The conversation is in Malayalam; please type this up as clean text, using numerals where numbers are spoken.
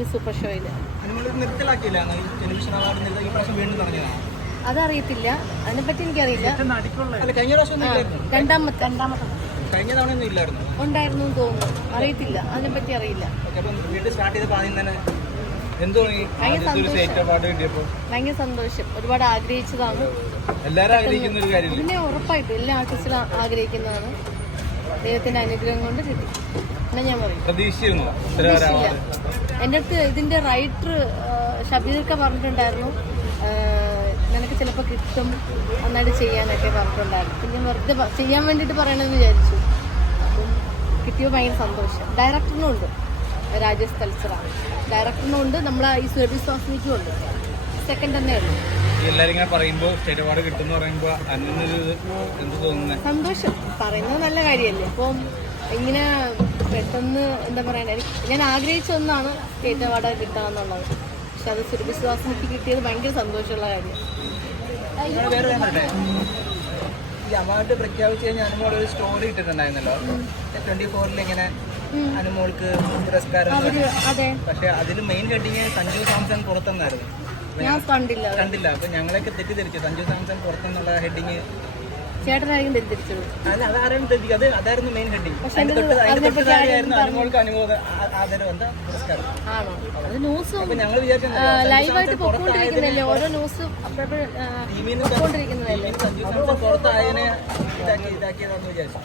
ടെലിവിഷനിൽ സൂപ്പർ ഷോയിൽ. അതറിയത്തില്ല, അതിനെപ്പറ്റി എനിക്കറിയില്ല. രണ്ടാമത്തെ ഉണ്ടായിരുന്നു എന്ന് തോന്നുന്നു, അറിയത്തില്ല, അതിനെപ്പറ്റി അറിയില്ല. ഭയങ്കര സന്തോഷം, ഒരുപാട് ആഗ്രഹിച്ചതാണ്. പിന്നെ ഉറപ്പായിട്ടും എല്ലാ ആർട്ടിസ്റ്റുകളും ആഗ്രഹിക്കുന്നതാണ്. ദൈവത്തിന്റെ അനുഗ്രഹം കൊണ്ട് കിട്ടി എന്നാ ഞാൻ പറയും. എൻ്റെ അടുത്ത് ഇതിന്റെ റൈറ്റർ ഷബീർക്ക പറഞ്ഞിട്ടുണ്ടായിരുന്നു, നിനക്ക് ചിലപ്പോൾ കിട്ടും, നന്നായിട്ട് ചെയ്യാനൊക്കെ പറഞ്ഞിട്ടുണ്ടായിരുന്നു. പിന്നെ വെറുതെ ചെയ്യാൻ വേണ്ടിയിട്ട് പറയണമെന്ന് വിചാരിച്ചു. അപ്പം കിട്ടിയോ ഭയങ്കര സന്തോഷം. ഡയറക്ടറിനും ഉണ്ട്, രാജേഷ് തൽസറ ഡയറക്ടറിനും ഉണ്ട്, നമ്മളെ ഈ സർവീസ് വാസനിക്കും ഉണ്ട്. സെക്കൻഡ് തന്നെ ഉള്ളൂ. സന്തോഷം പറയുന്നത് നല്ല കാര്യമല്ലേ. അപ്പം ഇങ്ങനെ പെട്ടെന്ന് എന്താ പറയാ, ഞാൻ ആഗ്രഹിച്ച ഒന്നാണ് സ്റ്റേറ്റ് അവാർഡ് കിട്ടാന്നുള്ളത്. പക്ഷെ അത് സർവീസ് വാസനിക്ക് കിട്ടിയത് ഭയങ്കര സന്തോഷമുള്ള കാര്യം. ഈ അവാർഡ് പ്രഖ്യാപിച്ചു കഴിഞ്ഞാൽ അനുമോൾ ഒരു സ്റ്റോറി ഇട്ടിട്ടുണ്ടായിരുന്നല്ലോ 24 ഇങ്ങനെ അനുമോൾക്ക് പുരസ്കാരം. പക്ഷെ അതിൽ മെയിൻ ഹെഡിങ് സഞ്ജു സാംസൺ പുറത്തെന്നായിരുന്നു. കണ്ടില്ല. അപ്പൊ ഞങ്ങളൊക്കെ തെറ്റിദ്ധരിച്ചു സഞ്ജു സാംസൺ പുറത്തെന്നുള്ള ഹെഡിങ്. ചേട്ടനായിരിക്കും തെറ്റിദ്ധരിച്ചത്. അല്ല, അതായിരുന്നു മെയിൻ ഹെഡിങ്. അനുമോൾക്ക് ആദരവ് എന്താ പുരസ്കാരം ആണോ? അത് ന്യൂസ് ഞങ്ങൾ വിചാരിച്ചു ലൈവായിട്ട് പൊക്കോണ്ടിരിക്കുന്നല്ലേ, ഓരോ ന്യൂസ് പൊക്കോണ്ടിരിക്കുന്നതല്ലേ. സഞ്ജു സാംസൺ പുറത്തായതിനെ ഇതാക്കിയതാന്ന് വിചാരിച്ചു.